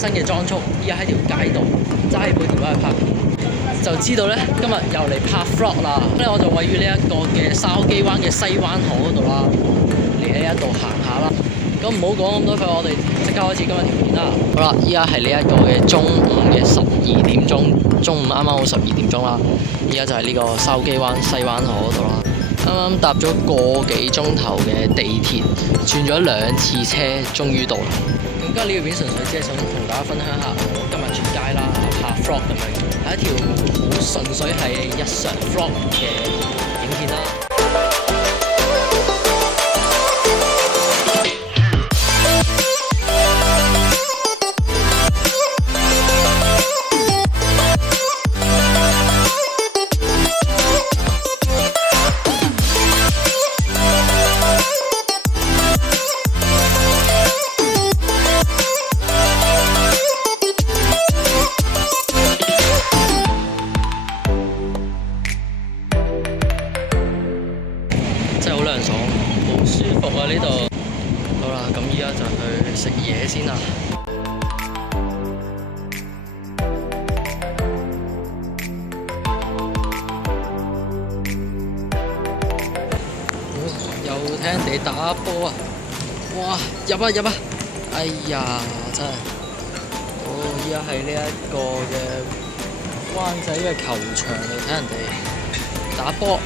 新嘅裝束，依家喺條街度揸起部電話去拍片，就知道咧今日又嚟拍 vlog 啦。咁咧我就位於呢一個嘅筲箕灣嘅西灣河嗰度啦，你喺一度行下啦。咁唔好講咁多廢話，我哋即刻開始今日條片啦。好啦，依家係呢一個嘅中午嘅12點鐘，中午啱啱好12點鐘啦。依家就係呢個筲箕灣西灣河嗰度啦。啱啱搭咗個幾鐘頭嘅地鐵，轉咗2次車，終於到啦。咁今日呢條片純粹只係想同大家分享下我今日出街啦，拍 vlog 咁樣，係一條好純粹係日常 vlog 嘅影片啦。真係好涼爽，好舒服啊呢度。好啦，咁依家就去食嘢先啦。又聽人哋打波啊！哇，入啊入啊！哎呀，真係，依家喺呢一個嘅灣仔嘅球場度睇人哋打波。